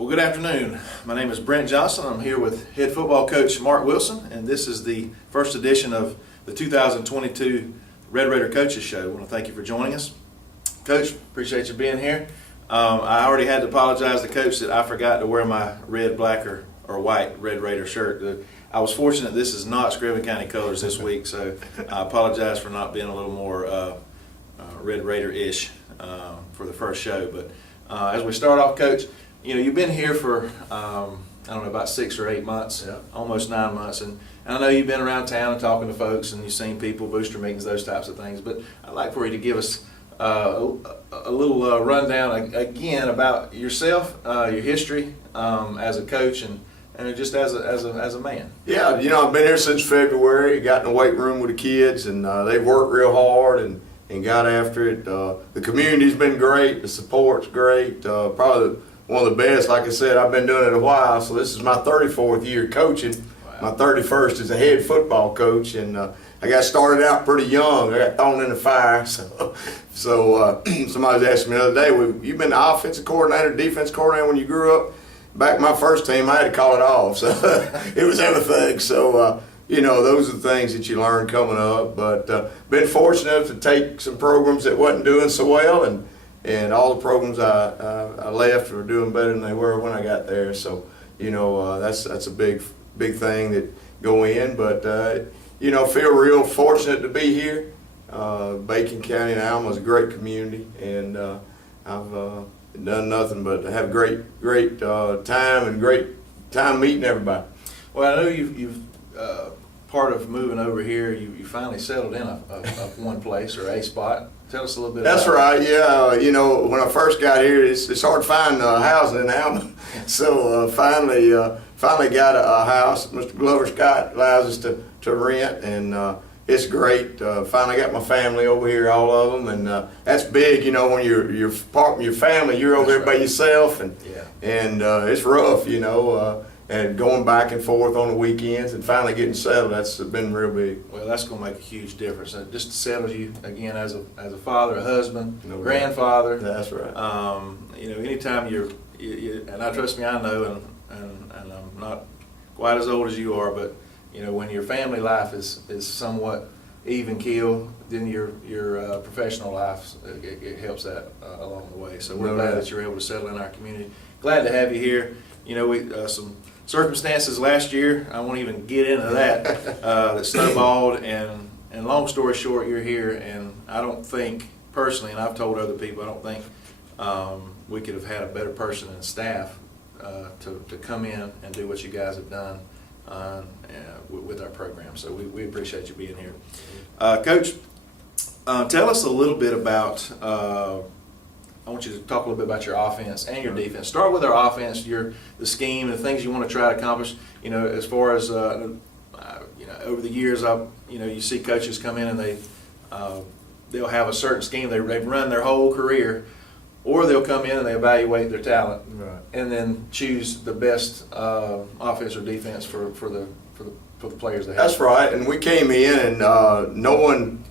Well, good afternoon. My name is Brent Johnson. I'm here with head football coach Mark Wilson, and this is the first edition of the 2022 Red Raider Coaches Show. I want to thank you for joining us. Coach, appreciate you being here. I already had to apologize to Coach that I forgot to wear my red, black, or white Red Raider shirt. I was fortunate this is not Scriven County colors this week, so I apologize for not being a little more Red Raider-ish for the first show. But as we start off, Coach, you know, you've been here for, I don't know, about 6 or 8 months, almost 9 months. And I know you've been around town and talking to folks, and you've seen people, booster meetings, those types of things. But I'd like for you to give us a little rundown again about yourself, your history as a coach, and just as a man. Yeah, you know, I've been here since February. Got in the weight room with the kids, and they've worked real hard and got after it. The community's been great. The support's great. Probably one of the best. Like I said, I've been doing it a while, so this is my 34th year coaching. Wow. My 31st as a head football coach, and I got started out pretty young. I got thrown in the fire. So somebody was asking me the other day, well, you've been the offensive coordinator, defense coordinator when you grew up? Back in my first team, I had to call it off. So it was everything. So, you know, those are the things that you learn coming up. But been fortunate to take some programs that wasn't doing so well, and all the programs I left were doing better than they were when I got there. So, you know, that's a big thing that go in. But, you know, feel real fortunate to be here. Bacon County and Alma is a great community, and I've done nothing but have great time and great time meeting everybody. Well, I know you've part of moving over here, you finally settled in a one place or a spot. Tell us a little bit That's about right, yeah. You know, when I first got here, it's hard to find housing in Alma. So finally got a house. Mr. Glover Scott allows us to rent, and it's great. Finally got my family over here, all of them, and that's big. You know, when you're part of your family, you're over there by yourself, and it's rough. You know, and going back and forth on the weekends, and finally getting settled. That's been real big. Well, that's going to make a huge difference. Just to settle you again as a father, a husband, grandfather. That's right. You know, anytime you and I trust me, I know, and I'm not quite as old as you are, but you know, when your family life is somewhat even keel, then your professional life it helps that along the way. So we're glad that you're able to settle in our community. Glad to have you here. You know, we some circumstances last year, I won't even get into that, that snowballed, and long story short, you're here, and I don't think, personally, and I've told other people, I don't think we could have had a better person and staff to come in and do what you guys have done with our program. So we appreciate you being here. Coach, tell us a little bit about, I want you to talk a little bit about your offense and your defense. Start with our offense, the scheme, the things you want to try to accomplish. You know, as far as you know, over the years, you see coaches come in and they'll have a certain scheme they've run their whole career, or they'll come in and they evaluate their talent, and then choose the best offense or defense for the players they have. That's right, and we came in and no one.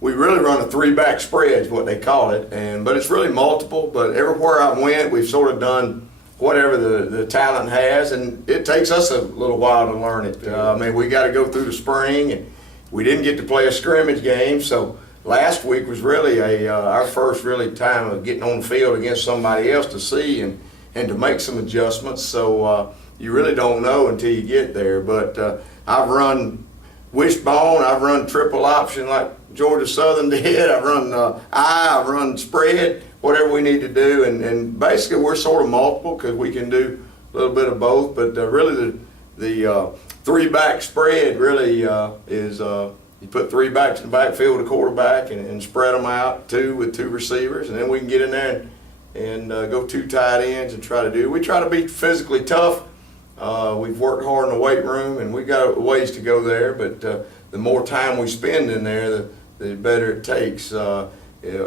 We really run a 3-back spread is what they call it, but it's really multiple. But everywhere I went, we've sort of done whatever the talent has, and it takes us a little while to learn it. I mean, we got to go through the spring, and we didn't get to play a scrimmage game, so last week was really our first really time of getting on the field against somebody else to see and to make some adjustments. So you really don't know until you get there. But I've run wishbone, I've run triple option like Georgia Southern did. I've run spread, whatever we need to do, and basically we're sort of multiple because we can do a little bit of both. But really the 3-back spread really is you put 3 backs in the backfield with a quarterback and spread them out with 2 receivers, and then we can get in there and go 2 tight ends and try to do. We try to be physically tough. We've worked hard in the weight room, and we've got ways to go there, but the more time we spend in there, the better it takes. I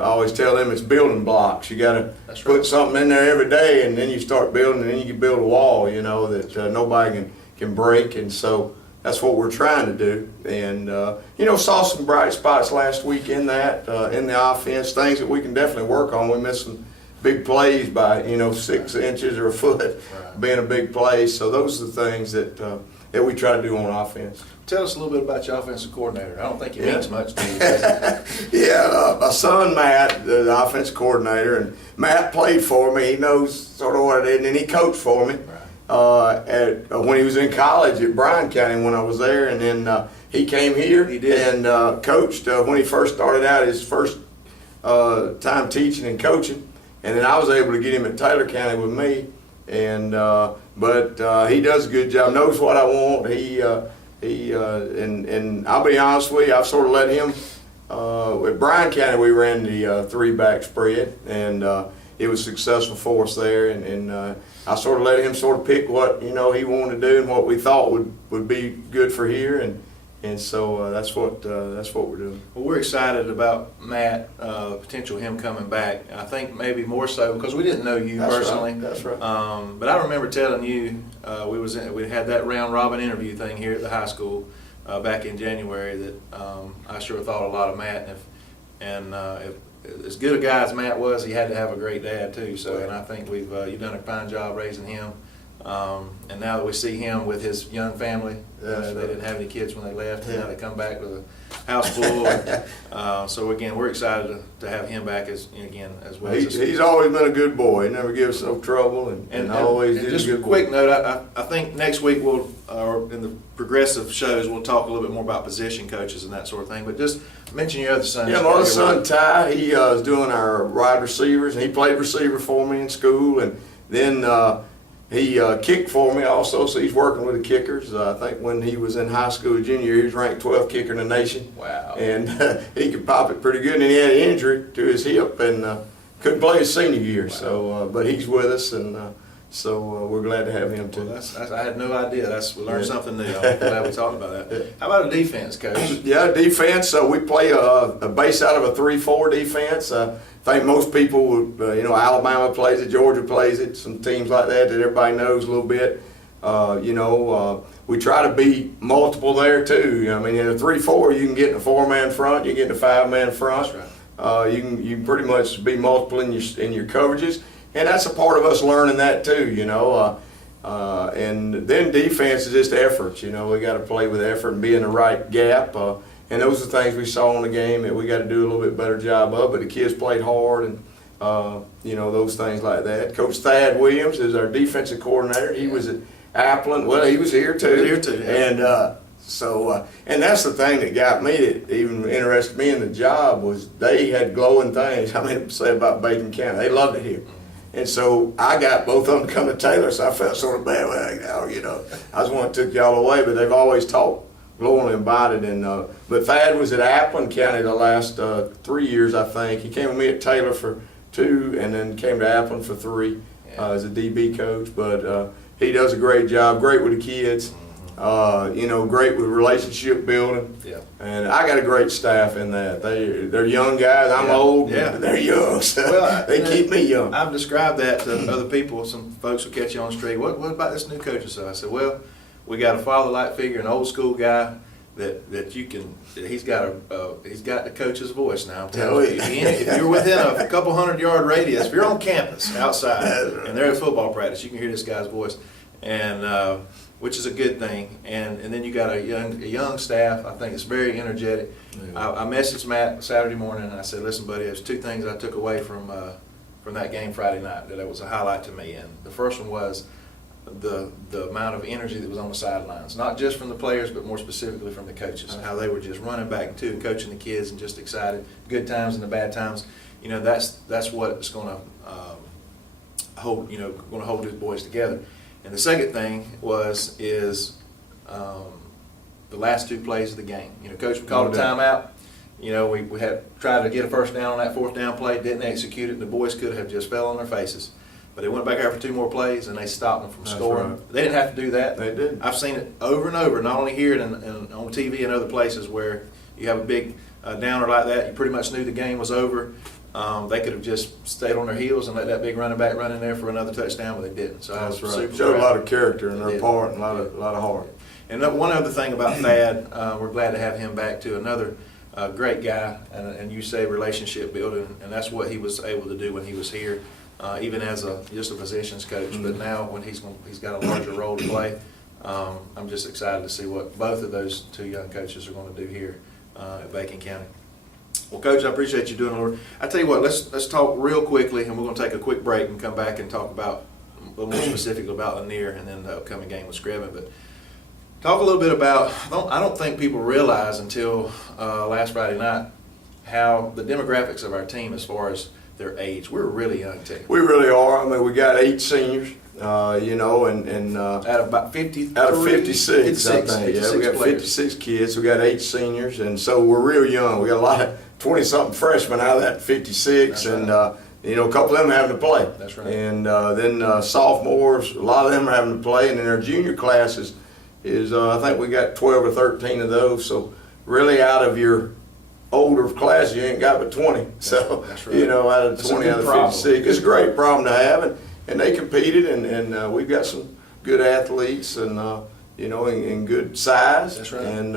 always tell them it's building blocks. You got to put something in there every day, and then you start building, and then you can build a wall, you know, that nobody can break. And so that's what we're trying to do. And, you know, saw some bright spots last week in that, in the offense, things that we can definitely work on. We missed some big plays by 6 inches or a foot, Right. being a big play. So those are the things that we try to do on offense. Tell us a little bit about your offensive coordinator. I don't think he Yeah. means much to you. Does he? Yeah, my son Matt, the offensive coordinator, and Matt played for me. He knows sort of what it is, and then he coached for me when he was in college at Bryan County when I was there, and then he came here He did. and coached when he first started out, his first time teaching and coaching, and then I was able to get him at Taylor County with me, and but he does a good job, knows what I want. And I'll be honest with you, I've sort of let him. At Bryan County, we ran the 3-back spread, and it was successful for us there. And I sort of let him sort of pick what he wanted to do and what we thought would be good for here. And so that's what we're doing. Well, we're excited about Matt, potential him coming back. I think maybe more so because we didn't know you personally. Right. That's right. But I remember telling you we had that round robin interview thing here at the high school back in January that I sure thought a lot of Matt, and if as good a guy as Matt was, he had to have a great dad too. So, and I think you've done a fine job raising him. And now that we see him with his young family, they didn't have any kids when they left, and now they come back with a house full. So again, we're excited to have him back as well. He's always been a good boy. He never gives us no trouble, and always did just a good quick boy. note, I think next week or in the progressive shows, we'll talk a little bit more about position coaches and that sort of thing. But just mention your other son. Yeah, my other son Ty, he is doing our wide receivers, and he played receiver for me in school, and then he kicked for me also, so he's working with the kickers. I think when he was in high school, junior year, he was ranked 12th kicker in the nation. Wow. And he could pop it pretty good, and he had an injury to his hip and couldn't play his senior year. Wow. So, but he's with us, and so we're glad to have him too. Well, I had no idea. We learned something new. I'm glad we talked about that. How about a defense, Coach? Yeah, defense. So we play a base out of a 3-4 defense. I think most people would, Alabama plays it, Georgia plays it, some teams like that everybody knows a little bit. We try to be multiple there too. I mean, in a 3-4, you can get in a 4-man front, you can get in a 5-man front. That's right. You can pretty much be multiple in your coverages, and that's a part of us learning that too. And then defense is just effort. We got to play with effort and be in the right gap. And those are things we saw in the game that we got to do a little bit better job of. But the kids played hard, and those things like that. Coach Thad Williams is our defensive coordinator. He was at Appleton. Well, he was here too. Here too. Yeah. And and that's the thing that got me, that even interested me in the job, was they had glowing things. I mean, say about Bacon County, they loved it here. And so I got both of them to come to Taylor, so I felt sort of bad. Well, I was the one that took y'all away, but they've always talked glowingly about it. And but Thad was at Appleton County the last 3 years, I think. He came with me at Taylor for 2, and then came to Appleton for 3 as a DB coach. But he does a great job, great with the kids. Great with relationship building. Yeah. And I got a great staff in that. They're young guys. I'm old. Yeah. But they're young. So well, they keep me young. I've described that to other people. Some folks will catch you on the street. What about this new coaching stuff? I said, well, we got a father-like figure, an old school guy that you can. He's got the coach's voice now. I'm telling you. If you're within a couple 100-yard radius, if you're on campus outside and they're at football practice, you can hear this guy's voice, and which is a good thing. And then you got a young staff. I think it's very energetic. Yeah. I messaged Matt Saturday morning, and I said, listen, buddy, there's 2 things I took away from that game Friday night that was a highlight to me. And the first one was the amount of energy that was on the sidelines, not just from the players, but more specifically from the coaches, how they were just running back and and coaching the kids and just excited, good times and the bad times. That's what's going to hold these boys together. And the second thing is the last 2 plays of the game. Coach, we called a timeout. We had tried to get a first down on that 4th down play, didn't execute it, and the boys could have just fell on their faces. But they went back out for 2 more plays, and they stopped them from scoring. Right. They didn't have to do that. They did. I've seen it over and over, not only here and on TV and other places where you have a big downer like that. You pretty much knew the game was over. They could have just stayed on their heels and let that big running back run in there for another touchdown, but they didn't. So I was super showed a lot of character in their part and a lot of heart. And one other thing about Thad, we're glad to have him back too. Another great guy, and you say relationship building, and that's what he was able to do when he was here. even as just a positions coach. But now when he's got a larger role to play, I'm just excited to see what both of those two young coaches are going to do here at Bacon County. Well, Coach, I appreciate you doing it. I tell you what, let's talk real quickly, and we're going to take a quick break and come back and talk about a little more specifically about Lanier and then the upcoming game with Screven. But talk a little bit about, I don't think people realize until last Friday night how the demographics of our team as far as their age. We're a really young team. We really are. I mean, we got 8 seniors, you know, and out of about 50, out of 56, I think. 56 Yeah, we got players. 56 kids. We got 8 seniors, and so we're real young. We got a lot of 20-something freshmen out of that 56, That's and right. you know, a couple of them having to play. That's right. And then sophomores, a lot of them are having to play, and then our junior classes is I think we got 12 or 13 of those. So really, out of your older class, you ain't got but 20. So That's right. you know, out of That's 20 a out good of 56, it's a great problem to have, and they competed, and we've got some good athletes, and you know, in good size. That's right. And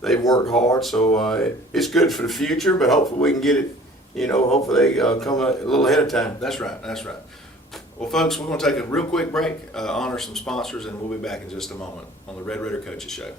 they've worked hard, so it's good for the future. But hopefully we can get it. You know, hopefully they come a little ahead of time. That's right. That's right. Well, folks, we're going to take a real quick break, honor some sponsors, and we'll be back in just a moment on the Red Raider Coaches Show.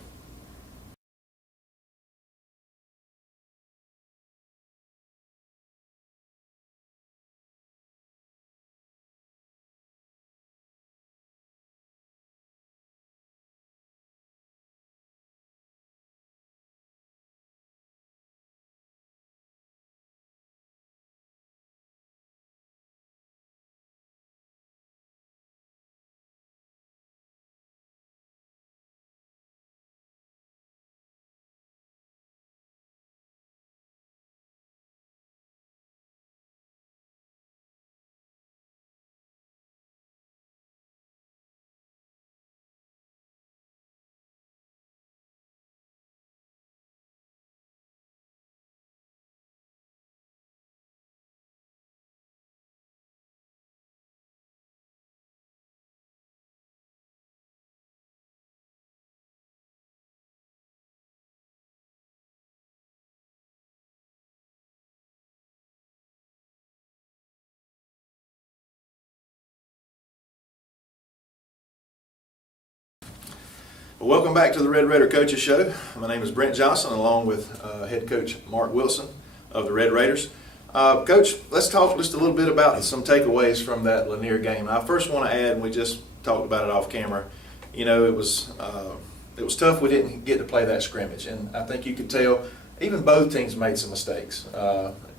Well, welcome back to the Red Raider Coaches Show. My name is Brent Johnson, along with head coach Mark Wilson of the Red Raiders. Coach, let's talk just a little bit about some takeaways from that Lanier game. I first want to add, and we just talked about it off camera, you know, it was tough we didn't get to play that scrimmage, and I think you could tell even both teams made some mistakes.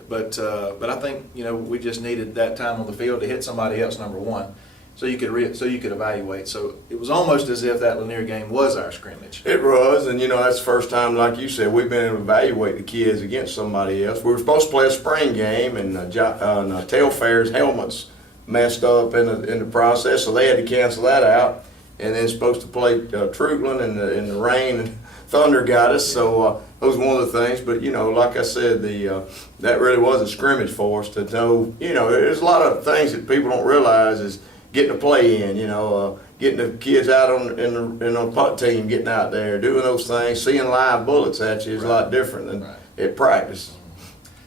But I think, you know, we just needed that time on the field to hit somebody else, number one, so you could evaluate. So it was almost as if that Lanier game was our scrimmage. It was, and you know, that's the first time, like you said, we've been able to evaluate the kids against somebody else. We were supposed to play a spring game, and Tailfair's helmets messed up in the process, so they had to cancel that out. And then supposed to play Troutland, and the rain and thunder got us. So that was one of the things. But you know, like I said, that really was a scrimmage for us to know. You know, there's a lot of things that people don't realize is getting to play in. You know, getting the kids out in the putt team, getting out there, doing those things, seeing live bullets at you is a lot different than at practice.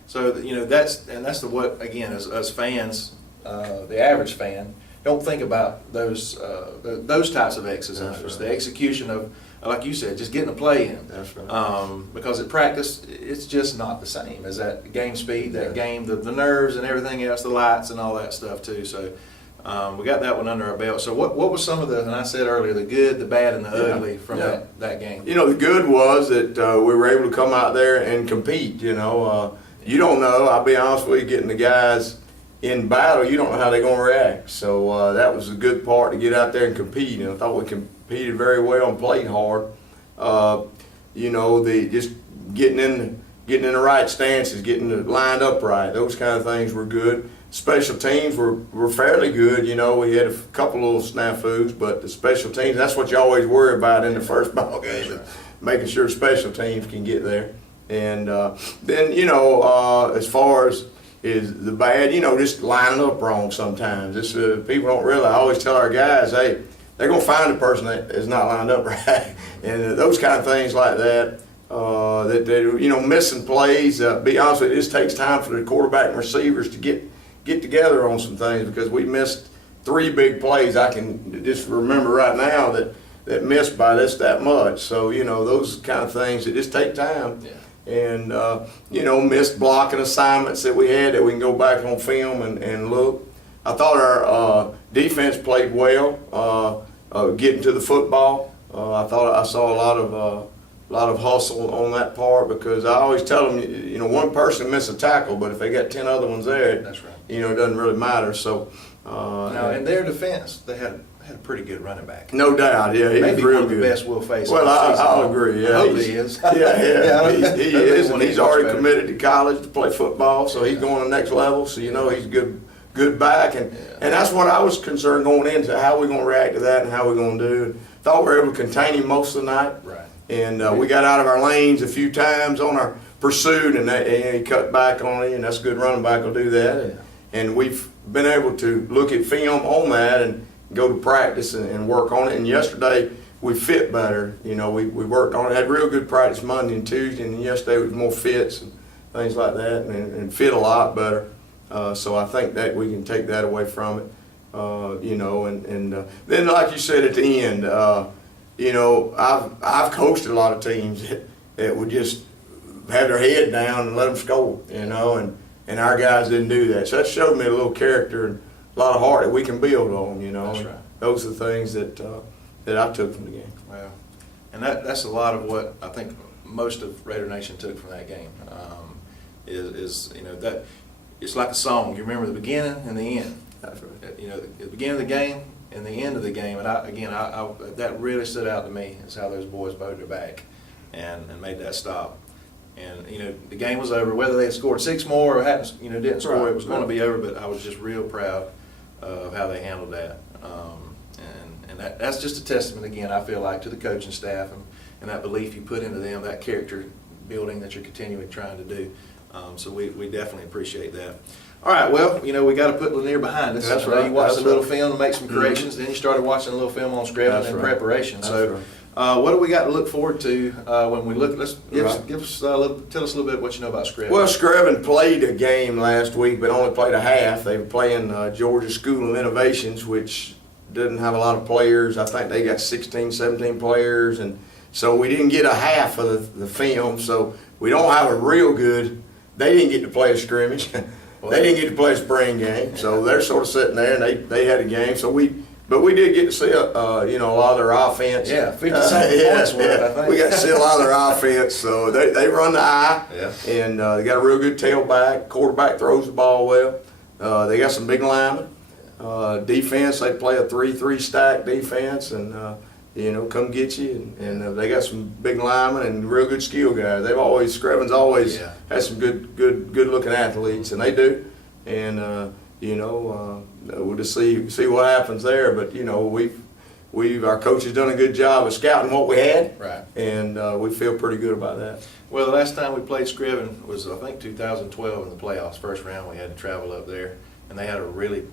So you know, that's what again, as fans, the average fan don't think about those types of X's and O's. Right. The execution of, like you said, just getting a play in. That's right. Because at practice, it's just not the same as that game speed, that game, the nerves and everything else, the lights and all that stuff too. So we got that one under our belt. So what was some of the, and I said earlier, the good, the bad, and the ugly from that game? You know, the good was that we were able to come out there and compete. You know, you don't know, I'll be honest with you, getting the guys in battle, you don't know how they're going to react. So that was a good part, to get out there and compete. And I thought we competed very well and played hard. You know, just getting in the right stances, getting lined up right, those kind of things were good. Special teams were fairly good. You know, we had a couple little snafus, but the special teams, that's what you always worry about in the first ball game, is making sure special teams can get there. And then, you know, as far as is the bad, you know, just lining up wrong sometimes. It's, people don't realize. I always tell our guys, hey, they're going to find a person that is not lined up right. And those kind of things like that, that they, you know, missing plays. Be honest with you, it just takes time for the quarterback and receivers to get get together on some things because we missed 3 big plays. I can just remember right now that missed by that much. So, you know, those kind of things that just take time. Yeah. And, you know, missed blocking assignments that we had that we can go back on film and look. I thought our defense played well, getting to the football. I thought I saw a lot of hustle on that part because I always tell them, you know, one person miss a tackle, but if they got 10 other ones there, That's right. you know, it doesn't really matter. So, Now, in their defense, they had a pretty good running back. no doubt, yeah, he's Maybe real one of the good. best we'll face. Well, all season. I'll agree. Yeah, I hope he is. Yeah, Yeah, he is, and he's he's much already better. committed to college to play football, so he's going to the next level. So you know he's good back, and that's what I was concerned going into how we're going to react to that and how we're going to do. Thought we were able to contain him most of the night, Right. and we got out of our lanes a few times on our pursuit, and he cut back on it, and that's a good running back will do that. And we've been able to look at film on that and go to practice and work on it. And yesterday we fit better. You know, we worked on it, had real good practice Monday and Tuesday, and yesterday was more fits and things like that, and fit a lot better. So I think that we can take that away from it. You know, and then like you said at the end, you know, I've coached a lot of teams that would just have their head down and let them score. You know, and our guys didn't do that. So that showed me a little character and a lot of heart that we can build on, you know. That's right. Those are the things that I took from the game. Well, and that's a lot of what I think most of Raider Nation took from that game. Is you know, that it's like a song. You remember the beginning and the end. That's right. You know, the beginning of the game and the end of the game. And I that really stood out to me is how those boys bowed their back and made that stop. And you know, the game was over. Whether they had scored 6 more or hadn't, you know, didn't score, Right. it was going to be over. But I was just real proud of how they handled that. And that's just a testament again, I feel like, to the coaching staff and that belief you put into them, that character building that you're continuing trying to do. So we definitely appreciate that. All right, well, you know, we got to put Lanier behind us. That's I know right. You watched That's a little right. film to make some corrections. Then you started watching a little film on scribbling That's and right. preparation. That's So. right. What do we got to look forward to when we look? Let's give us, Right. tell us a little bit what you know about Scriven. Well, Scriven played a game last week, but only played a half. They were playing Georgia School of Innovations, which doesn't have a lot of players. I think they got 16, 17 players, and so we didn't get a half of the film. So we don't have a real good. They didn't get to play a scrimmage. They didn't get to play a spring game, so they're sort of sitting there, and they had a game. So But we did get to see, you know, a lot of their offense. Yeah, 50-something points worth, I think. We got to see a lot of their offense. So they run the eye, and they got a real good tailback. Quarterback throws the ball well. They got some big linemen. Defense, they play a 3-3 stack defense, and you know, come get you. And they got some big linemen and real good skill guys. Scriven's always had some good looking athletes, and they do. And you know, we'll just see what happens there. But you know, our coach has done a good job of scouting what we had, Right. and we feel pretty good about that. Well, the last time we played Scriven was, I think, 2012 in the playoffs. First round, we had to travel up there, and they had a really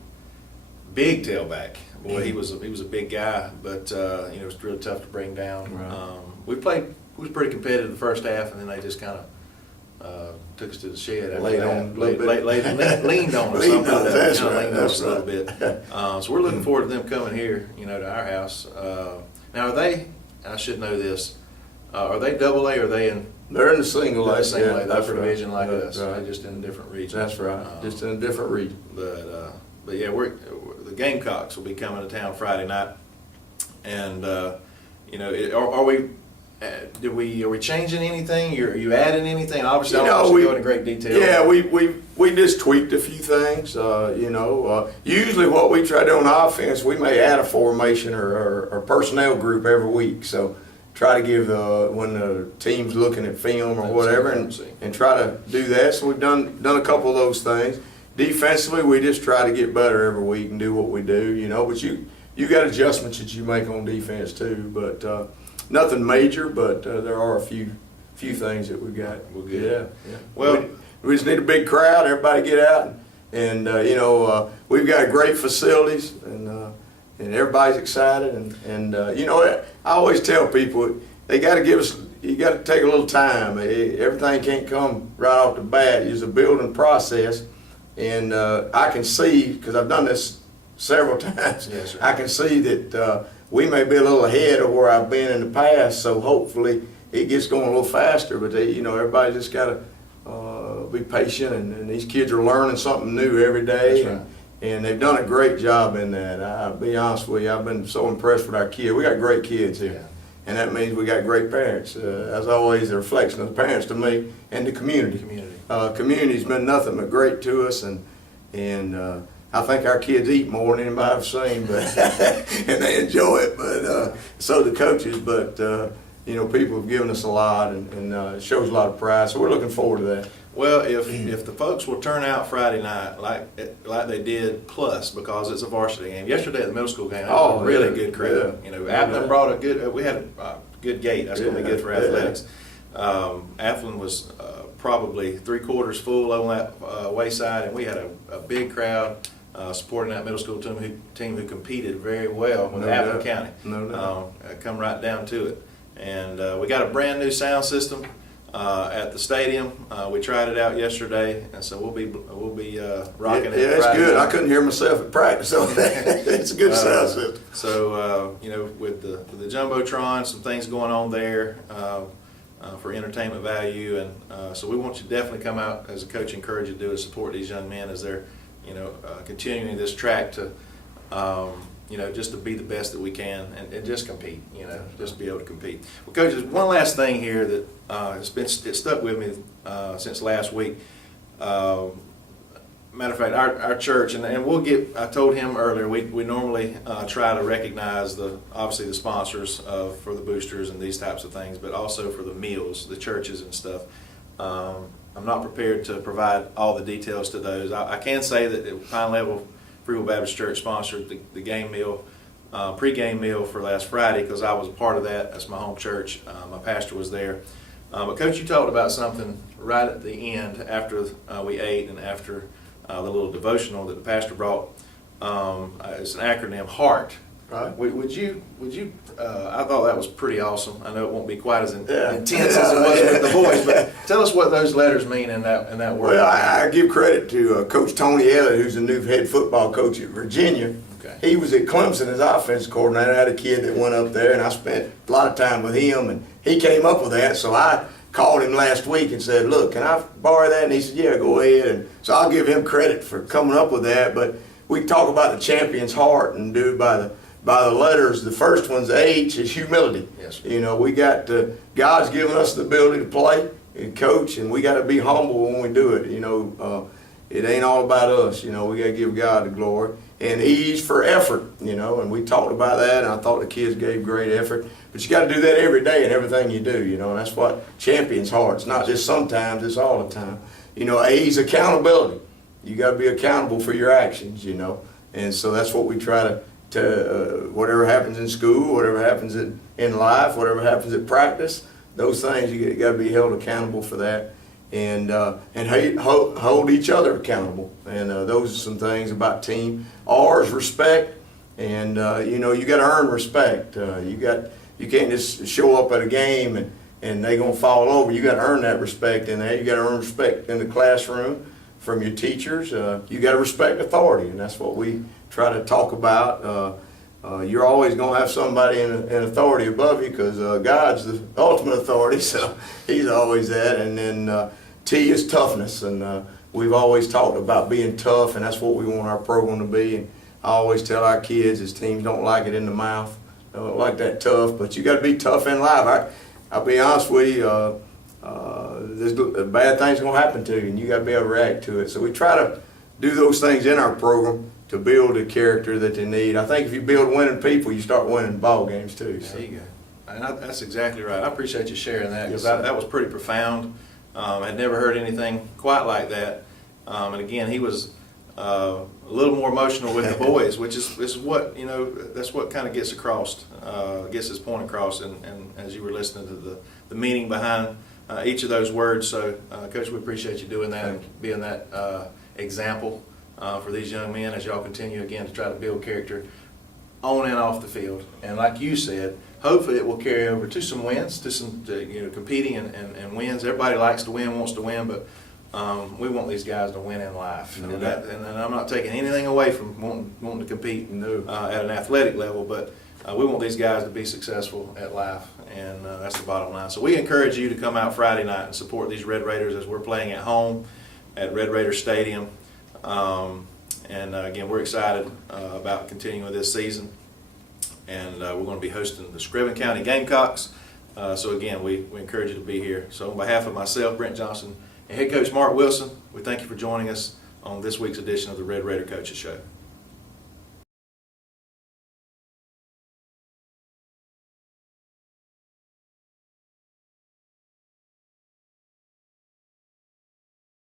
big tailback. Boy, he was a big guy, but you know, it was really tough to bring down. Right. We was pretty competitive the first half, and then they just kind of took us to the shed after Laid that. on a little bit. Leaned on us. Leaned Something like on us, that. that's Kinda right, leaned on us that's a little right. bit. So we're looking forward to them coming here, you know, to our house. Now, are they? I should know this. Are they double A or are they in? They're in the single A, Same way, the that's upper right. division like That's us. right. They're just in a different region. That's right. Just in a different region. But yeah, the Gamecocks will be coming to town Friday night, and you know, are we? Are we changing anything? Are you adding anything? Obviously, I don't want you to go into great detail. Yeah, we just tweaked a few things. You know, usually what we try to do on offense, we may add a formation or personnel group every week. So try to give when the team's looking at film or whatever, and try to do that. So we've done a couple of those things. Defensively, we just try to get better every week and do what we do. You know, but you got adjustments that you make on defense too, but. Nothing major, but there are a few things that we got. We're good. Yeah. Well, we just need a big crowd. Everybody get out, and you know, we've got great facilities, and everybody's excited. And you know, I always tell people they got to give us. You got to take a little time. Everything can't come right off the bat. It's a building process, And I can see, because I've done this several times, Yes, sir. I can see that we may be a little ahead of where I've been in the past, so hopefully it gets going a little faster. But they, everybody just got to be patient, and these kids are learning something new every day. That's right. And they've done a great job in that. I'll be honest with you, I've been so impressed with our kids. We got great kids here. Yeah. And that means we got great parents. As always, a reflection of the parents to me and the community. Community's been nothing but great to us, and I think our kids eat more than anybody I've seen, but and they enjoy it. But so do the coaches. But people have given us a lot, and it shows a lot of pride. So we're looking forward to that. Well, if the folks will turn out Friday night like they did, plus because it's a varsity game. Yesterday at the middle school game, that was a really good crowd. Yeah. Athlen brought a good. We had a good gate. That's going to be good for athletics. Athlen was probably 3/4 full on that wayside, and we had a big crowd supporting that middle school team who competed very well with Athlen County. No doubt. Come right down to it, and we got a brand new sound system. At the stadium, we tried it out yesterday, and so we'll be rocking it. Yeah, it's Friday good. night. I couldn't hear myself at practice, so it's a good sound system. So with the jumbotron, some things going on there for entertainment value, and so we want you to definitely come out as a coach. Encourage you to do it, support these young men as they're continuing this track to. Just to be the best that we can and just compete, just be able to compete. Well, coaches, one last thing here that it stuck with me since last week. Matter of fact, our church, and I told him earlier, we normally try to recognize obviously the sponsors for the boosters and these types of things, but also for the meals, the churches and stuff. I'm not prepared to provide all the details to those. I can say that at Pine Level Free Will Baptist Church sponsored the game meal, pre-game meal for last Friday because I was a part of that. That's my home church. My pastor was there. But Coach, you talked about something right at the end after we ate and after the little devotional that the pastor brought. It's an acronym, HEART. Right. Would you? I thought that was pretty awesome. I know it won't be quite as intense as it was with the boys, but tell us what those letters mean in that word. Well, I give credit to Coach Tony Elliott, who's the new head football coach at Virginia. Okay. He was at Clemson as offensive coordinator. I had a kid that went up there, and I spent a lot of time with him, and he came up with that. So I called him last week and said, "Look, can I borrow that?" And he said, "Yeah, go ahead." And so I'll give him credit for coming up with that. But we talk about the champion's heart and do it by the letters. The first one's H is humility. Yes. We got God's given us the ability to play and coach, and we got to be humble when we do it. It ain't all about us. We got to give God the glory. And E's for effort. And we talked about that, and I thought the kids gave great effort. But you got to do that every day in everything you do. And that's what champion's heart. It's not just sometimes; it's all the time. A's accountability. You got to be accountable for your actions. And so that's what we try to whatever happens in school, whatever happens in life, whatever happens at practice, those things you got to be held accountable for that, and hold each other accountable. And those are some things about team. R is respect, and you got to earn respect. You can't just show up at a game and they gonna fall over. You got to earn that respect in there. You got to earn respect in the classroom from your teachers. You got to respect authority, and that's what we try to talk about. You're always going to have somebody in authority above you because God's the ultimate authority, so He's always that. And then T is toughness, and we've always talked about being tough, and that's what we want our program to be. And I always tell our kids, his teams don't like it in the mouth, they don't like that tough, but you got to be tough in life. I'll be honest with you, there's bad things going to happen to you, and you got to be able to react to it. So we try to do those things in our program to build the character that they need. I think if you build winning people, you start winning ball games too. So. There you go. And that's exactly right. I appreciate you sharing that because Yes, that was pretty profound. I'd never heard anything quite like that. And again, he was a little more emotional with the boys, which is what that's what kind of gets across, gets his point across. And as you were listening to the meaning behind each of those words, so Coach, we appreciate you doing that and being that example for these young men as y'all continue again to try to build character on and off the field. And like you said, hopefully it will carry over to some wins, to some competing and wins. Everybody likes to win, wants to win, but we want these guys to win in life. No And, doubt. and I'm not taking anything away from wanting to compete No. at an athletic level, but we want these guys to be successful at life, and that's the bottom line. So we encourage you to come out Friday night and support these Red Raiders as we're playing at home at Red Raider Stadium. Again, we're excited about continuing with this season, and we're going to be hosting the Scriven County Gamecocks. So again, we encourage you to be here. So on behalf of myself, Brent Johnson, and head coach Mark Wilson, we thank you for joining us on this week's edition of the Red Raider Coaches Show.